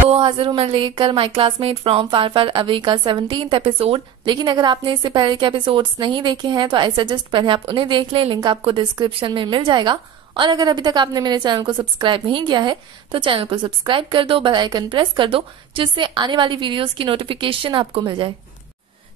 तो हाजिर हूँ मैं लेकर माई classmate from far far away का 17th एपिसोड। लेकिन अगर आपने इससे पहले के एपिसोड्स नहीं देखे हैं तो आई सजेस्ट पहले आप उन्हें देख लें, लिंक आपको डिस्क्रिप्शन में मिल जाएगा। और अगर अभी तक आपने मेरे चैनल को सब्सक्राइब नहीं किया है तो चैनल को सब्सक्राइब कर दो, बेल आइकन प्रेस कर दो, जिससे आने वाली वीडियोस की नोटिफिकेशन आपको मिल जाए।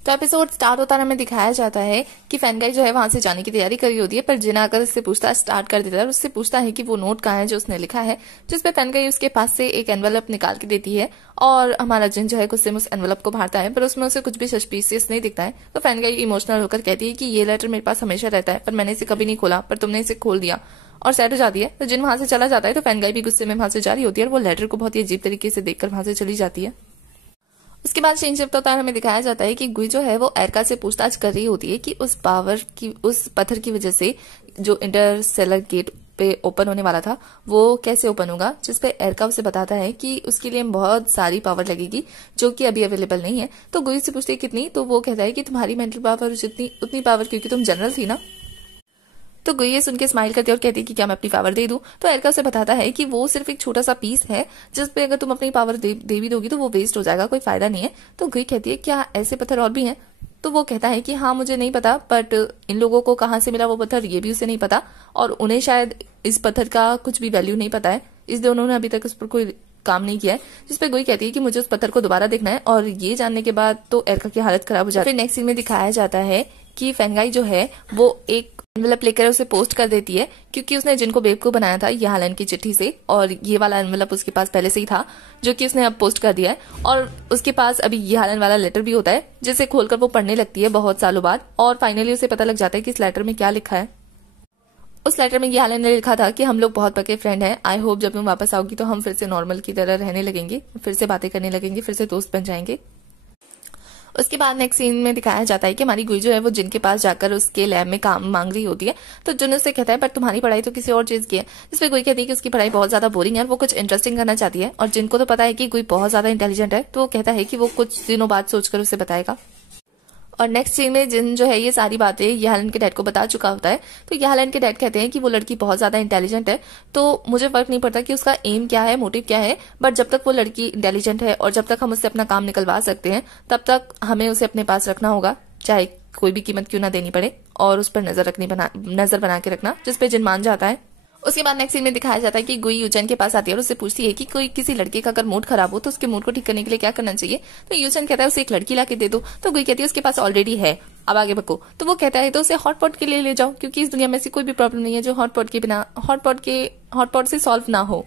तो एपिसोड स्टार्ट होता है, हमें दिखाया जाता है कि फैनगाई जो है वहां से जाने की तैयारी करी होती है, पर जिन आकर उससे पूछताछ स्टार्ट कर देता है और उससे पूछता है कि वो नोट कहाँ है जो उसने लिखा है, जिसपे फैनगाई उसके पास से एक एनवेलप निकाल के देती है और हमारा जिन जो है गुस्से में उस एनवेलप को मारता है, पर उसमें उसे कुछ भी सस्पिशियस नहीं दिखता है। तो फैनगाई इमोशनल होकर कहती है कि ये लेटर मेरे पास हमेशा रहता है, पर मैंने इसे कभी नहीं खोला, पर तुमने इसे खोल दिया, और सैड हो जाती है। तो जिन वहां से चला जाता है तो फैनगाई भी गुस्से में वहां से जारी होती है और वो लेटर को बहुत ही अजीब तरीके से देखकर वहां से चली जाती है। उसके बाद सीन शिफ्ट होता है, हमें दिखाया जाता है कि गुई जो है वो एरका से पूछताछ कर रही होती है कि उस पत्थर की वजह से जो इंटरस्टेलर गेट पे ओपन होने वाला था वो कैसे ओपन होगा, जिसपे एरका उसे बताता है कि उसके लिए बहुत सारी पावर लगेगी जो कि अभी अवेलेबल नहीं है। तो गुई से पूछती है कितनी, तो वो कहता है कि तुम्हारी मेंटल पावर उतनी पावर, क्योंकि तुम जनरल थी ना। तो गुई ये सुन के स्माइल करती है और कहती है कि क्या मैं अपनी पावर दे दूं। तो एरका उसे बताता है कि वो सिर्फ एक छोटा सा पीस है जिसपे अगर तुम अपनी पावर दे भी दोगी तो वो वेस्ट हो जाएगा, कोई फायदा नहीं है। तो गुई कहती है क्या ऐसे पत्थर और भी हैं। तो वो कहता है कि हाँ मुझे नहीं पता, बट इन लोगों को कहाँ से मिला वो पत्थर ये भी उसे नहीं पता, और उन्हें शायद इस पत्थर का कुछ भी वैल्यू नहीं पता है, इसलिए उन्होंने अभी तक उस पर कोई काम नहीं किया है। जिसपे गुई कहती है कि मुझे उस पत्थर को दोबारा देखना है, और ये जानने के बाद तो एरका की हालत खराब हो जाती है। फिर नेक्स्ट सीन में दिखाया जाता है कि फैनगाई जो है वो एक एनवेलप लेकर उसे पोस्ट कर देती है, क्योंकि उसने जिनको बेवकूफ बनाया था यालन की चिट्ठी से, और ये वाला एनवेलप उसके पास पहले से ही था जो कि उसने अब पोस्ट कर दिया है। और उसके पास अभी यालन वाला लेटर भी होता है जिसे खोलकर वो पढ़ने लगती है बहुत सालों बाद, और फाइनली उसे पता लग जाता है कि इस लेटर में क्या लिखा है। उस लेटर में यालन ने लिखा था कि हम लोग बहुत पक्के फ्रेंड हैं, आई होप जब तुम वापस आओगी तो हम फिर से नॉर्मल की तरह रहने लगेंगे, फिर से बातें करने लगेंगे, फिर से दोस्त बन जाएंगे। उसके बाद नेक्स्ट सीन में दिखाया जाता है कि हमारी गुई जो है वो जिन के पास जाकर उसके लैब में काम मांग रही होती है। तो जिन उससे कहता है पर तुम्हारी पढ़ाई तो किसी और चीज की है, जिसपे गुई कहती है कि उसकी पढ़ाई बहुत ज्यादा बोरिंग है, वो कुछ इंटरेस्टिंग करना चाहती है। और जिनको तो पता है कि गुई बहुत ज्यादा इंटेलिजेंट है, तो वो कहता है कि वो कुछ दिनों बाद सोचकर उसे बताएगा। और नेक्स्ट सीन में जिन जो है ये सारी बातें यालन के डैड को बता चुका होता है। तो यालन के डैड कहते हैं कि वो लड़की बहुत ज्यादा इंटेलिजेंट है, तो मुझे फर्क नहीं पड़ता कि उसका एम क्या है, मोटिव क्या है, बट जब तक वो लड़की इंटेलिजेंट है और जब तक हम उससे अपना काम निकलवा सकते हैं तब तक हमें उसे अपने पास रखना होगा, चाहे कोई भी कीमत क्यों ना देनी पड़े, और उस पर नजर बना के रखना, जिसपे जिन मान जाता है। उसके बाद नेक्स्ट सीन में दिखाया जाता है कि गुई यूचन के पास आती है और उससे पूछती है कि कोई किसी लड़के का अगर मूड खराब हो तो उसके मूड को ठीक करने के लिए क्या करना चाहिए। तो यूचन कहता है उसे एक लड़की ला के दे दो। तो गुई कहती है उसके पास ऑलरेडी है, अब आगे बको। तो वो कहता है तो उसे हॉटपॉट के लिए ले जाओ, क्योंकि इस दुनिया में ऐसी कोई भी प्रॉब्लम नहीं है जो हॉटपॉट से सॉल्व ना हो।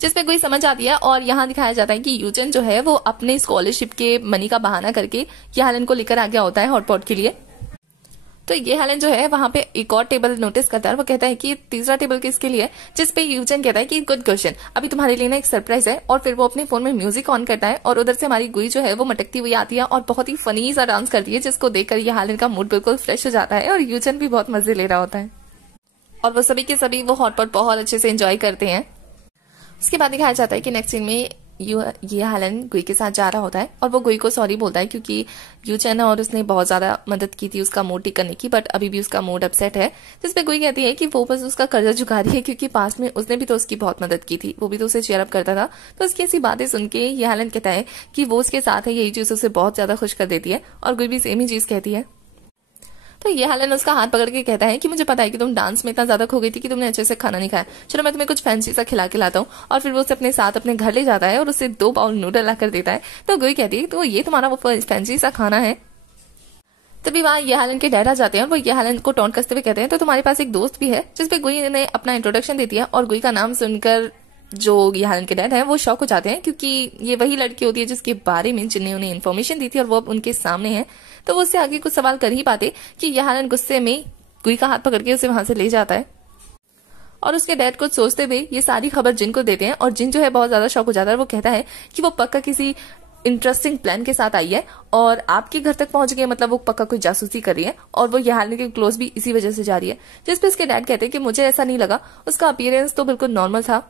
जिसपे गुई समझ आती है, और यहाँ दिखाया जाता है कि यूचन जो है वो अपने स्कॉलरशिप के मनी का बहाना करके यालन को लेकर आ गया होता है हॉटपॉट के लिए। तो ये हालन जो है वहां पे एक और टेबल नोटिस करता है, वो कहता है कि तीसरा टेबल किसके लिए, जिसपे यूचन कहता है कि गुड क्वेश्चन, अभी तुम्हारे लिए ना एक सरप्राइज है। और फिर वो अपने फोन में म्यूजिक ऑन करता है और उधर से हमारी गुई जो है वो मटकती हुई आती है और बहुत ही फनी सा डांस करती है, जिसको देखकर ये हालन का मूड बिल्कुल फ्रेश हो जाता है और यूचन भी बहुत मजे ले रहा होता है, और वो सभी के सभी वो हॉटपॉट बहुत अच्छे से एंजॉय करते हैं। उसके बाद दिखाया जाता है कि नेक्स्ट सीन में ये हालन गुई के साथ जा रहा होता है और वो गुई को सॉरी बोलता है, क्योंकि यूचन और उसने बहुत ज्यादा मदद की थी उसका मूड ठीक करने की, बट अभी भी उसका मूड अपसेट है। जिसपे गुई कहती है कि वो बस उसका कर्जा चुका रही है, क्योंकि पास में उसने भी तो उसकी बहुत मदद की थी, वो भी तो उसे चेयर अप करता था। तो उसकी ऐसी बातें सुन के ये हालन कहता है कि वो उसके साथ है, यही चीज उसे बहुत ज्यादा खुश कर देती है, और गुई भी सेम ही चीज कहती है। तो ये हालन उसका हाथ पकड़ के कहता है कि मुझे पता है कि तुम डांस में इतना ज्यादा खो गई थी कि तुमने अच्छे से खाना नहीं खाया, चलो मैं तुम्हें कुछ फैंसी सा खिला के लाता हूँ। और फिर वो उसे अपने साथ अपने घर ले जाता है और उसे 2 बाउल नूडल लाकर देता है। तो गुई कहती है तो ये तुम्हारा वो फैंसी सा खाना है। तभी वहां ये हालन के डैड आ जाते हैं और वो ये हालन को टॉन्ट कसते हुए कहते हैं तो तुम्हारे पास एक दोस्त भी है, जिसपे गुई ने अपना इंट्रोडक्शन देती है। और गुई का नाम सुनकर जो ये हालन के डैड है वो शॉक हो जाते हैं, क्योंकि ये वही लड़की होती है जिसके बारे में जिन्हें उन्हें इन्फॉर्मेशन दी थी और वो अब उनके सामने है। तो वो उससे आगे कुछ सवाल कर ही पाते कि ये हालन गुस्से में गुई का हाथ पकड़ के उसे वहां से ले जाता है, और उसके डैड को सोचते हुए ये सारी खबर जिन को देते हैं, और जिन जो है बहुत ज्यादा शॉक हो जाता है। वो कहता है कि वो पक्का किसी इंटरेस्टिंग प्लान के साथ आई है और आपके घर तक पहुंच गई, मतलब वो पक्का कोई जासूसी कर रही है, और वो ये हालन के क्लोज भी इसी वजह से जा रही है। जिसपे उसके डैड कहते हैं कि मुझे ऐसा नहीं लगा, उसका अपीयरेंस तो बिल्कुल नॉर्मल था,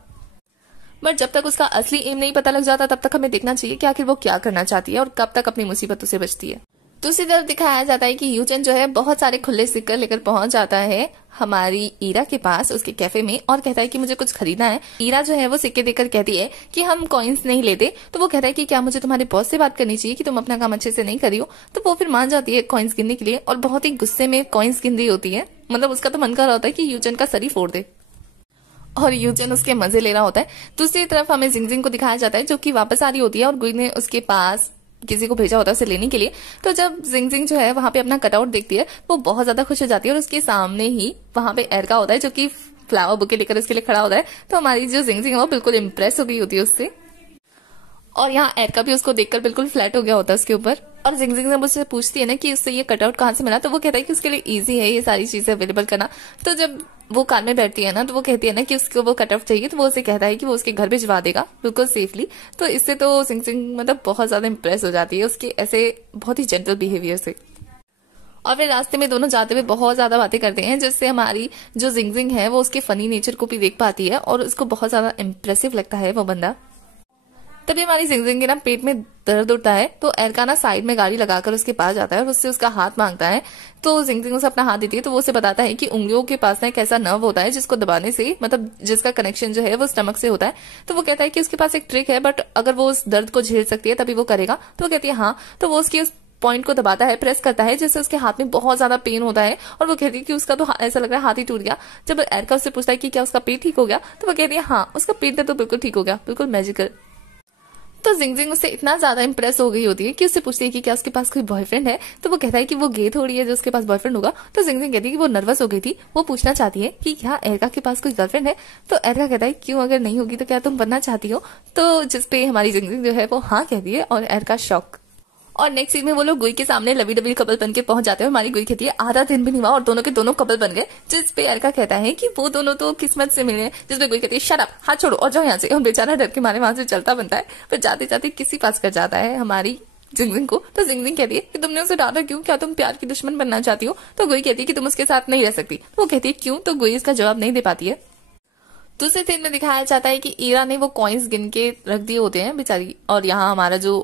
बट जब तक उसका असली एम नहीं पता लग जाता तब तक हमें देखना चाहिए कि आखिर वो क्या करना चाहती है और कब तक अपनी मुसीबतों से बचती है। दूसरी तरफ दिखाया जाता है कि यूचन जो है बहुत सारे खुले सिक्के लेकर पहुंच जाता है हमारी ईरा के पास उसके कैफे में और कहता है कि मुझे कुछ खरीदना है। ईरा जो है वो सिक्के देकर कहती है कि हम कॉइन्स नहीं लेते। तो वो कहता है कि क्या मुझे तुम्हारे बॉस से बात करनी चाहिए कि तुम अपना काम अच्छे से नहीं करी हो। तो वो फिर मान जाती है कॉइन्स गिनने के लिए और बहुत ही गुस्से में कॉइन्स गिन रही होती है। मतलब उसका तो मन कर रहा होता है कि यूचन का सर ही फोड़ दे और यूचन उसके मजे ले रहा होता है। दूसरी तरफ हमें जिंगजिंग को दिखाया जाता है जो कि वापस आ रही होती है और गुई ने उसके पास किसी को भेजा होता है उसे लेने के लिए। तो जब जिंगजिंग जो है वहां पे अपना कटआउट देखती है वो बहुत ज्यादा खुश हो जाती है और उसके सामने ही वहां पे एरका होता है जो कि फ्लावर बुके लेकर उसके लिए खड़ा होता है। तो हमारी जो जिंगजिंग है वो बिल्कुल इम्प्रेस हो गई होती है उससे और यहाँ एरका भी उसको देखकर बिल्कुल फ्लैट हो गया होता है उसके ऊपर। और जिंगजिंग जब उससे पूछती है ना कि उससे ये कटआउट कहाँ से मिला तो वो कहता है कि उसके लिए इजी है ये सारी चीजें अवेलेबल करना। तो जब वो कार में बैठती है ना तो वो कहती है ना कि उसको वो कटआउट चाहिए तो वो उसे कहता है कि वो उसके घर भिजवा देगा बिल्कुल सेफली। तो इससे तो जिंगजिंग मतलब बहुत ज्यादा इम्प्रेस हो जाती है उसके ऐसे बहुत ही जेंटल बिहेवियर से। और फिर रास्ते में दोनों जाते हुए बहुत ज्यादा बातें करते हैं जिससे हमारी जो जिंगजिंग है वो उसके फनी नेचर को भी देख पाती है और उसको बहुत ज्यादा इम्प्रेसिव लगता है वो बंदा। तभी हमारी जिंगजिंग के ना पेट में दर्द उठता है तो एरका ना साइड में गाड़ी लगाकर उसके पास जाता है और उससे उसका हाथ मांगता है। तो जिंगजिंग उसे अपना हाथ देती है तो वो उसे बताता है कि उंगलियों के पास ना एक ऐसा नर्व होता है जिसको दबाने से मतलब जिसका कनेक्शन जो है वो स्टमक से होता है। तो वो कहता है कि उसके पास एक ट्रिक है बट अगर वो उस दर्द को झेल सकती है तभी वो करेगा। तो वो कहती है हाँ। तो वो उसकी उस पॉइंट को दबाता है प्रेस करता है जिससे उसके हाथ में बहुत ज्यादा पेन होता है और वो कहती है कि उसका तो ऐसा लग रहा है हाथ ही टूट गया। जब एरका उससे पूछता है कि क्या उसका पेट ठीक हो गया तो वो कहती है हाँ उसका पेट तो बिल्कुल ठीक हो गया बिल्कुल मैजिकल। तो जिंगजिंग उससे इतना ज्यादा इंप्रेस हो गई होती है कि उससे पूछती है कि क्या उसके पास कोई बॉयफ्रेंड है। तो वो कहता है कि वो गे थोड़ी है जो उसके पास बॉयफ्रेंड होगा। तो जिंगजिंग कहती है कि वो नर्वस हो गई थी वो पूछना चाहती है कि क्या एरका के पास कोई गर्लफ्रेंड है। तो एरका कहता है क्यों अगर नहीं होगी तो क्या तुम बनना चाहती हो। तो जिसपे हमारी जिंगजिंग जो है वो हाँ कहती है और एरका शॉक। और नेक्स्ट सीन में वो लोग गुई के सामने लवी डबी कपल बन के पहुंच जाते हैं। हमारी गुई कहती है आधा दिन भी नहीं हुआ और दोनों के दोनों कपल बन गए। जिस पे एरका कहता है कि वो दोनों तो किस्मत से मिले। जिसपे गुई कहती है शट अप हाथ छोड़ो और जाओ यहाँ से। और बेचारा डर के मारे वहां से चलता बनता है फिर जाते जाते किसी पास कर जाता है हमारी जिंगजिंग को। तो जिंगजिंग कहती है कि तुमने उसे डांटा क्यों क्या तुम प्यार की दुश्मन बनना चाहती हो। तो गुई कहती है कि तुम उसके साथ नहीं रह सकती। तो वो कहती है क्यों। तो गुई इसका जवाब नहीं दे पाती है। दूसरे सीन में दिखाया जाता है कि ईरा ने वो कॉइन्स गिन के रख दिए होते हैं बेचारी और यहाँ हमारा जो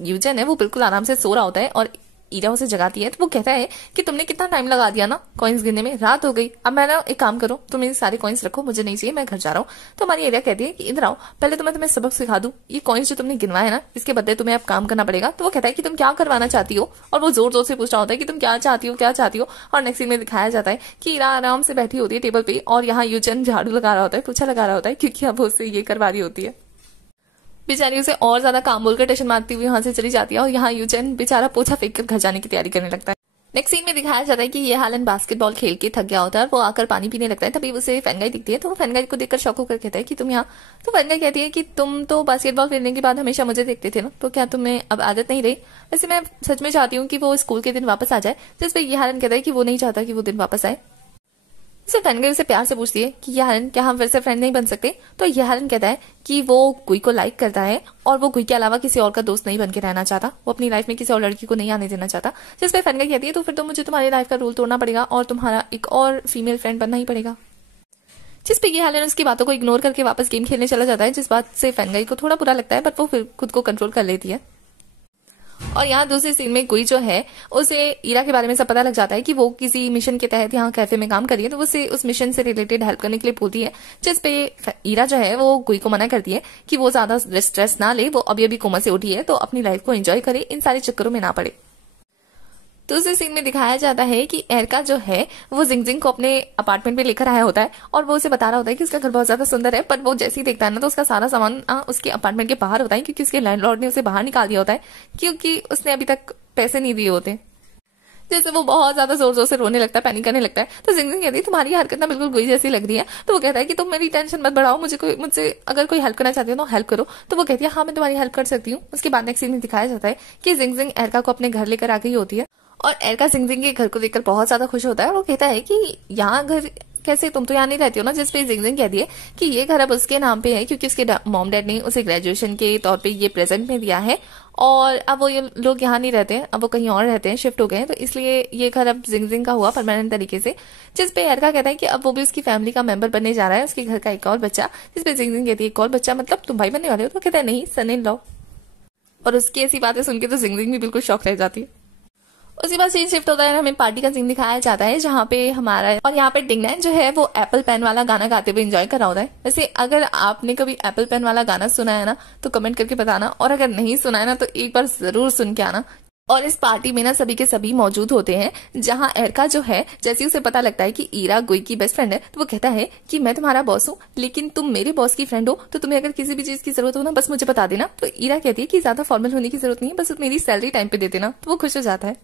यूजन है वो बिल्कुल आराम से सो रहा होता है और ईरा उसे जगाती है। तो वो कहता है कि तुमने कितना टाइम लगा दिया ना कॉइन्स गिनने में रात हो गई। अब मैं ना एक काम करो तुम ये सारे कॉइन्स रखो मुझे नहीं चाहिए मैं घर जा रहा हूँ। तो हमारी ईरा कहती है कि इधर आओ पहले तो मैं तुम्हें सबक सिखा दूं। ये कॉइन्स जो तुमने गिनवाए ना इसके बदले तुम्हें अब काम करना पड़ेगा। तो वो कहता है कि तुम क्या करवाना चाहती हो और वो जोर जोर से पूछ रहा होता है कि तुम क्या चाहती हो क्या चाहती हो। और नेक्स्ट सीन में दिखाया जाता है कि ईरा आराम से बैठी होती है टेबल पे और यहाँ यूजन झाड़ू लगा रहा होता है पोछा लगा रहा होता है क्योंकि अब उससे ये करवा रही होती है। बेचारी उसे और ज्यादा काम बोलकर टेंशन मारती हुई वहां से चली जाती है और यहाँ यूजन बेचारा पोछा फेंक कर घर जाने की तैयारी करने लगता है। नेक्स्ट सीन में दिखाया जाता है कि ये हालन बास्केटबॉल खेल के थक गया होता है और वो आकर पानी पीने लगता है। तभी उसे फैनगाई दिखती है तो वो फैनगाई को देखकर शौक होकर कहता है कि तुम यहाँ। तो फैनगाई कहती है कि तुम तो बास्केटबॉल खेलने के बाद हमेशा मुझे देखते थे ना तो क्या तुम्हें अब आदत नहीं रही। वैसे मैं सच में चाहती हूँ कि वो स्कूल के दिन वापस आ जाए। जिसपे ये हालन कहता है कि वो नहीं चाहता कि वो दिन वापस आए। सिर्फ फैनगाई उसे प्यार से पूछती है कि ये हालन क्या हम फिर से फ्रेंड नहीं बन सकते। तो ये हालन कहता है कि वो गुई को लाइक करता है और वो गुई के अलावा किसी और का दोस्त नहीं बन के रहना चाहता। वो अपनी लाइफ में किसी और लड़की को नहीं आने देना चाहता। जिस पे फैनगाई कहती है तो फिर तो मुझे तुम्हारी लाइफ का रूल तोड़ना पड़ेगा और तुम्हारा एक और फीमेल फ्रेंड बनना ही पड़ेगा। जिस पे ये हालन उसकी बातों को इग्नोर करके वापस गेम खेलने चला जाता है जिस बात से फैनगाई को थोड़ा बुरा लगता है बट वो फिर खुद को कंट्रोल कर लेती है। और यहाँ दूसरे सीन में गुई जो है उसे ईरा के बारे में सब पता लग जाता है कि वो किसी मिशन के तहत यहाँ कैफे में काम कर रही है। तो वो उसे उस मिशन से रिलेटेड हेल्प करने के लिए बोलती है। जिस पे ईरा जो है वो गुई को मना करती है कि वो ज्यादा स्ट्रेस ना ले वो अभी अभी कोमा से उठी है तो अपनी लाइफ को एंजॉय करे इन सारे चक्करों में ना पड़े। दूसरे सीन में दिखाया जाता है कि एरका जो है वो जिंगजिंग को अपने अपार्टमेंट में लेकर आया होता है और वो उसे बता रहा होता है कि उसका घर बहुत ज्यादा सुंदर है। पर वो जैसे ही देखता है ना तो उसका सारा सामान उसके अपार्टमेंट के बाहर होता है क्योंकि उसके लैंडलॉर्ड ने उसे बाहर निकाल दिया होता है क्योंकि उसने अभी तक पैसे नहीं दिए होते। जैसे वो बहुत ज्यादा जोर जोर से रोने लगता है पैनिक करने लगता है। तो जिंगजिंग कहती है तुम्हारी हरकत ना बिल्कुल गुई जैसी लग रही है। तो वो कहता है कि तुम मेरी टेंशन मत बढ़ाओ मुझसे अगर कोई हेल्प करना चाहती हो तो हेल्प करो। तो वो कहती है हाँ मैं तुम्हारी हेल्प कर सकती हूँ। उसके बाद नेक्स्ट सीन में दिखाया जाता है कि जिंगजिंग एरका को अपने घर लेकर आ गई होती है और एरका जिंगजिंग के घर को देखकर बहुत ज्यादा खुश होता है। वो कहता है कि यहाँ घर कैसे तुम तो यहाँ नहीं रहती हो ना। जिसपे जिंगजिंग कहती है कि ये घर अब उसके नाम पे है क्योंकि उसके मॉम डैड ने उसे ग्रेजुएशन के तौर पे ये प्रेजेंट में दिया है और अब वो ये लोग यहाँ नहीं रहते हैं अब वो कहीं और रहते हैं शिफ्ट हो गए हैं तो इसलिए ये घर अब जिंगजिंग का हुआ परमानेंट तरीके से। जिसपे एरका कहता है कि अब वो भी उसकी फैमिली का मेंबर बनने जा रहा है उसके घर का एक और बच्चा। जिसपे जिंगजिंग कहती है एक और बच्चा मतलब तुम भाई बनने वाले हो। तो कहता है नहीं सन इन लॉ। और उसकी ऐसी बातें सुनकर तो जिंगजिंग भी बिल्कुल शौक रह जाती है। उसके बाद सीन शिफ्ट होता है, हमें पार्टी का सीन दिखाया जाता है जहाँ पे हमारा और यहाँ पे डिंगनैन जो है वो एप्पल पेन वाला गाना गाते हुए एंजॉय कर रहा होता है। वैसे अगर आपने कभी एप्पल पेन वाला गाना सुना है ना तो कमेंट करके बताना, और अगर नहीं सुना है ना तो एक बार जरूर सुन के आना। और इस पार्टी में ना सभी के सभी मौजूद होते हैं, जहाँ एरिका जो है जैसे उसे पता लगता है कि ईरा गुई की बेस्ट फ्रेंड है तो वो कहता है कि मैं तुम्हारा बॉस हूँ लेकिन तुम मेरे बॉस की फ्रेंड हो, तो तुम्हें अगर किसी भी चीज की जरूरत हो ना बस मुझे बता देना। तो ईरा कहती है कि ज्यादा फॉर्मल होने की जरूरत नहीं है, बस मेरी सैलरी टाइम पे दे देना। तो वो खुश हो जाता है।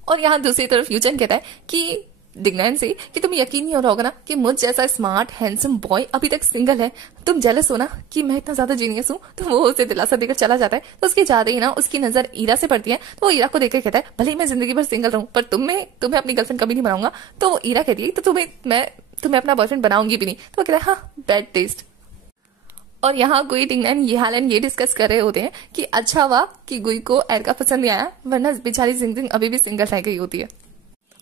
और यहाँ दूसरी तरफ यूचन कहता है कि डिंगनैन से कि तुम्हें यकीन नहीं हो रहा होगा ना कि मुझ जैसा स्मार्ट हैंडसम बॉय अभी तक सिंगल है, तुम जेलस हो ना कि मैं इतना ज्यादा जीनियस हूँ। तो वो उसे दिलासा देकर चला जाता है। तो उसके जाते ही ना उसकी नजर ईरा से पड़ती है, तो वो ईरा को देखकर कहता है भले ही मैं जिंदगी भर सिंगल रहूं पर तुम्हें अपनी गर्लफ्रेंड कभी नहीं बनाऊंगा। तो वो ईरा कहती है तो तुम्हें अपना बॉयफ्रेंड बनाऊंगी भी नहीं। तो वो कहता है हाँ बैड टेस्ट। और यहाँ गुई डिंगनैन ये डिस्कस कर रहे होते हैं कि अच्छा हुआ कि गुई को एरिका पसंद नहीं आया, वरना बेचारी जिंदगी अभी भी सिंगल रह गई होती है।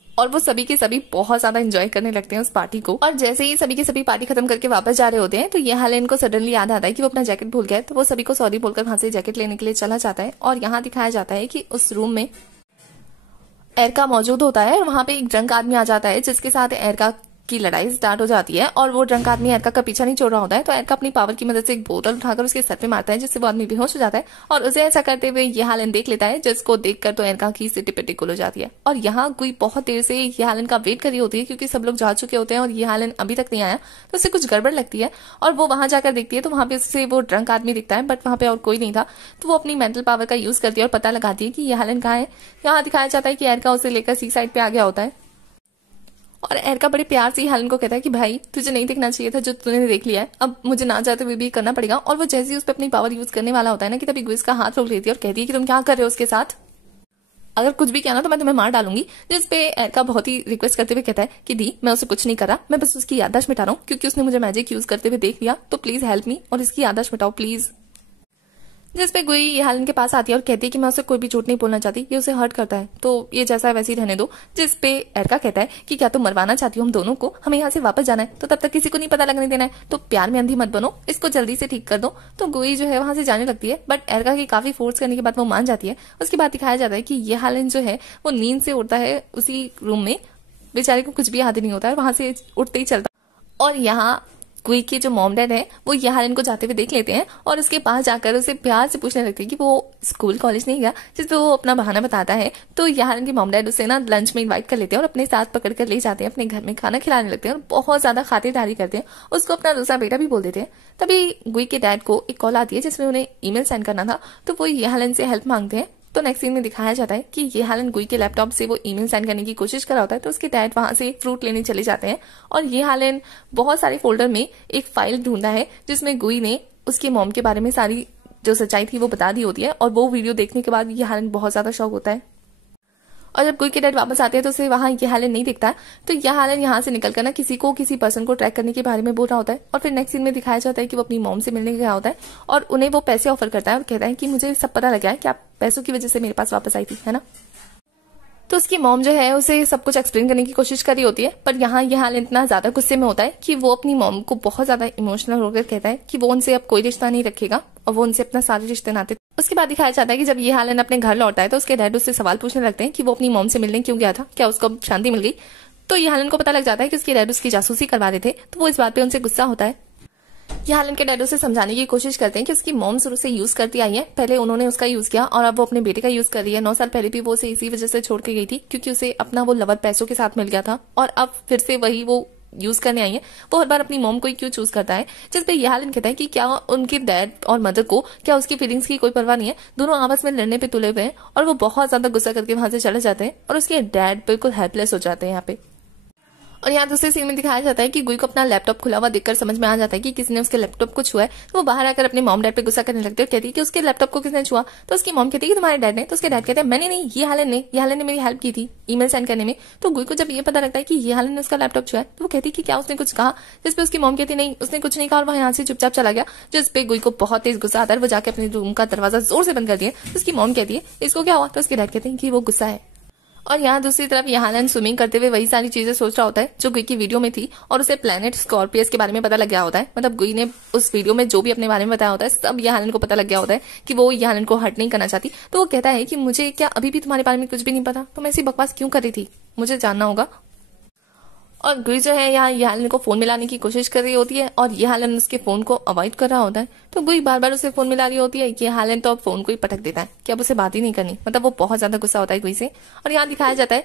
और वो सभी के सभी बहुत ज्यादा एंजॉय करने लगते हैं उस पार्टी को। और जैसे ही सभी के सभी पार्टी खत्म करके वापस जा रहे होते हैं तो ये हालेन को सडनली याद आता है कि वो अपना जैकेट भूल गया है। तो वो सभी को सॉरी बोलकर वहां से जैकेट लेने के लिए चला जाता है। और यहाँ दिखाया जाता है कि उस रूम में एरिका मौजूद होता है। वहां पे एक ड्रंक आदमी आ जाता है जिसके साथ एरिका की लड़ाई स्टार्ट हो जाती है। और वो ड्रंक आदमी एरिका का पीछा नहीं छोड़ रहा होता है। तो एरिका अपनी पावर की मदद से एक बोतल उठाकर उसके सर पे मारता है जिससे वो आदमी बेहोश हो जाता है। और उसे ऐसा करते हुए ये हालन देख लेता है, जिसको देखकर तो एरिका की सिटी पिटी गुल हो जाती है। और यहाँ कोई बहुत देर से ये हालन का वेट कर रही होती है क्योंकि सब लोग जा चुके होते हैं और ये हालन अभी तक नहीं आया। तो उसे कुछ गड़बड़ लगती है और वो वहां जाकर देखती है तो वहां पे उससे वो ड्रंक आदमी दिखता है, बट वहां पे और कोई नहीं था। तो वो अपनी मेंटल पावर का यूज करती है और पता लगाती है कि ये हालन कहाँ है। यहाँ दिखाया जाता है कि एरिका उसे लेकर सी साइड पे आ गया होता है। और एरिका बड़े प्यार से हालन को कहता है कि भाई तुझे नहीं देखना चाहिए था जो तूने देख लिया है, अब मुझे ना चाहते हुए भी करना पड़ेगा। और वो जैसे ही उस पर अपनी पावर यूज करने वाला होता है ना कि तभी गुइस का हाथ रोक लेती है और कहती है कि तुम क्या कर रहे हो उसके साथ, अगर कुछ भी किया ना तो मैं तुम्हें मार डालूंगी। जिसपे एरिका बहुत ही रिक्वेस्ट करते हुए कहता है कि दी मैं उसे कुछ नहीं करा, मैं बस उसकी याददाश्त मिटा रहा हूँ क्योंकि उसने मुझे मैजिक यूज करते हुए देख लिया, तो प्लीज हेल्प मी और इसकी याददाश्त मिटाओ प्लीज। जिसपे गुई ये हालन के पास आती है और कहती है कि मैं उसे कोई भी चोट नहीं बोलना चाहती, ये उसे हर्ट करता है तो ये जैसा है वैसे ही रहने दो। जिसपे एरिका कहता है कि क्या तुम मरवाना चाहती हो हम दोनों को, हमें यहाँ से वापस जाना है तो तब तक किसी को नहीं पता लगने देना है, तो प्यार में अंधी मत बनो, इसको जल्दी से ठीक कर दो। तो गुई जो है वहां से जाने लगती है, बट एरिका की काफी फोर्स करने के बाद वो मान जाती है। उसके बाद दिखाया जाता है कि ये हालन जो है वो नींद से उठता है उसी रूम में, बेचारे को कुछ भी याद नहीं होता है, वहां से उठते ही चलता। और यहाँ गुई के जो मॉम डैड है वो ये हालन को जाते हुए देख लेते हैं और उसके पास जाकर उसे प्यार से पूछने लगते हैं कि वो स्कूल कॉलेज नहीं गया, जिसपे वो अपना बहाना बताता है। तो ये हालन के मॉम डैड उसे ना लंच में इनवाइट कर लेते हैं और अपने साथ पकड़ कर ले जाते हैं, अपने घर में खाना खिलाने लगते हैं और बहुत ज्यादा खातिरदारी करते हैं, उसको अपना दूसरा बेटा भी बोल देते हैं। तभी गुई के डैड को एक कॉल आती है जिसमें उन्हें ईमेल सेंड करना था, तो वो ये हालन से हेल्प मांगते हैं। तो नेक्स्ट सीन में दिखाया जाता है कि ये हालन गुई के लैपटॉप से वो ईमेल सेंड करने की कोशिश कर रहा होता है। तो उसके डैड वहां से फ्रूट लेने चले जाते हैं और ये हालन बहुत सारे फोल्डर में एक फाइल ढूंढता है जिसमें गुई ने उसके मॉम के बारे में सारी जो सच्चाई थी वो बता दी होती है। और वो वीडियो देखने के बाद ये हालन बहुत ज्यादा शॉक होता है। और जब गुई के डैड वापस आते हैं तो उसे वहां ये हालन नहीं दिखता है। तो यह हालन यहाँ से निकलकर ना किसी पर्सन को ट्रैक करने के बारे में बोल रहा होता है। और फिर नेक्स्ट सीन में दिखाया जाता है कि वो अपनी मॉम से मिलने गया होता है और उन्हें वो पैसे ऑफर करता है और कहता है कि मुझे सब पता लगा है कि आप पैसों की वजह से मेरे पास वापस आई थी, है ना। तो उसकी मॉम जो है उसे सब कुछ एक्सप्लेन करने की कोशिश करी होती है, पर यहाँ ये हाल इतना ज्यादा गुस्से में होता है कि वो अपनी मॉम को बहुत ज्यादा इमोशनल होकर कहता है कि वो उनसे अब कोई रिश्ता नहीं रखेगा और वो उनसे अपना सारे रिश्ते नाते। उसके बाद दिखाया जाता है कि जब ये हालन अपने घर लौटता है तो उसके डैड उससे सवाल पूछने लगते हैं कि वो अपनी मॉम से मिलने क्यों गया था, क्या उसको शांति मिल गई। तो ये हालन को पता लग जाता है कि उसके डैड उसकी जासूसी करवा रहे थे, तो वो इस बात पे उनसे गुस्सा होता है। ये हालन के डैड उसे समझाने की कोशिश करते हैं कि उसकी मॉम शुरू से यूज करती आई है, पहले उन्होंने उसका यूज किया और अब वो अपने बेटे का यूज कर रही है। 9 साल पहले भी वो उसे इसी वजह से छोड़ के गई थी क्योंकि उसे अपना वो लवर पैसों के साथ मिल गया था और अब फिर से वही वो यूज करने आई है। वो हर बार अपनी मॉम को ही क्यों चूज करता है, जिसपे ये हालन कहता है कि क्या उनके डैड और मदर को क्या उसकी फीलिंग्स की कोई परवाह नहीं है, दोनों आपस में लड़ने पे तुले हुए हैं। और वो बहुत ज्यादा गुस्सा करके वहां से चले जाते हैं और उसके डैड बिल्कुल हेल्पलेस हो जाते हैं यहाँ पे। और यहाँ दूसरे सीन में दिखाया जाता है कि गुई को अपना लैपटॉप खुला हुआ देखकर समझ में आ जाता है कि किसी ने उसके लैपटॉप को छुआ है। तो वो बाहर आकर अपने मॉम डैड पे गुस्सा करने लगते हैं और कहती है कि उसके लैपटॉप को किसने छुआ। तो उसकी मॉम कहती है कि तुम्हारे डैड ने। तो उसके डैड कहते हैं मैंने नहीं, ये हालन ने मेरी हेल्प की थी ईमेल सेंड करने में। तो गुई को जब ये पता लगता है कि ये हालन ने उसका लैपटॉप छुआ है तो वो कहती है कि क्या उसने कुछ कहा, जिसपे उसकी मॉम कहती नहीं उसने कुछ नहीं कहा और वह यहाँ से चुपचाप चला गया। जिसपे गुई को बहुत तेज गुस्सा आता है, वो जाकर अपने रूम का दरवाजा जोर से बंद कर दिया। उसकी मॉम कहती है इसको क्या हुआ, तो उसके डैड कहते हैं कि वो गुस्सा है। और यहाँ दूसरी तरफ यहालन स्विमिंग करते हुए वही सारी चीजें सोच रहा होता है जो गुई की वीडियो में थी, और उसे प्लैनेट स्कॉर्पियस के बारे में पता लग गया होता है। मतलब गुई ने उस वीडियो में जो भी अपने बारे में बताया होता है सब यहालन को पता लग गया होता है कि वो यहालन को हर्ट नहीं करना चाहती। तो वो कहता है कि मुझे क्या अभी भी तुम्हारे बारे में कुछ भी नहीं पता, तुम ऐसी बकवास क्यों कर रही थी, मुझे जानना होगा। और गुई जो है यहाँ यहालन को फोन मिलाने की कोशिश कर रही होती है और यहालन उसके फोन को अवॉइड कर रहा होता है। तो गुई बार बार उसे फोन मिला रही होती है कि यहालन तो अब फोन को ही पटक देता है कि अब उसे बात ही नहीं करनी। मतलब वो बहुत ज्यादा गुस्सा होता है गुई से। और यहाँ दिखाया जाता है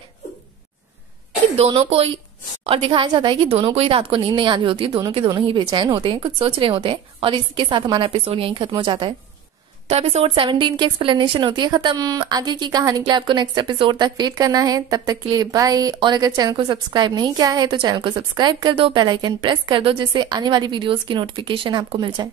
कि दोनों को ही रात को नींद नहीं आ रही होती, दोनों के दोनों ही बेचैन होते हैं, कुछ सोच रहे होते हैं। और इसके साथ हमारा एपिसोड यहीं खत्म हो जाता है। तो एपिसोड 17 की एक्सप्लेनेशन होती है खत्म। आगे की कहानी के लिए आपको नेक्स्ट एपिसोड तक वेट करना है। तब तक के लिए बाय। और अगर चैनल को सब्सक्राइब नहीं किया है तो चैनल को सब्सक्राइब कर दो, बेल आइकन प्रेस कर दो, जिससे आने वाली वीडियोस की नोटिफिकेशन आपको मिल जाए।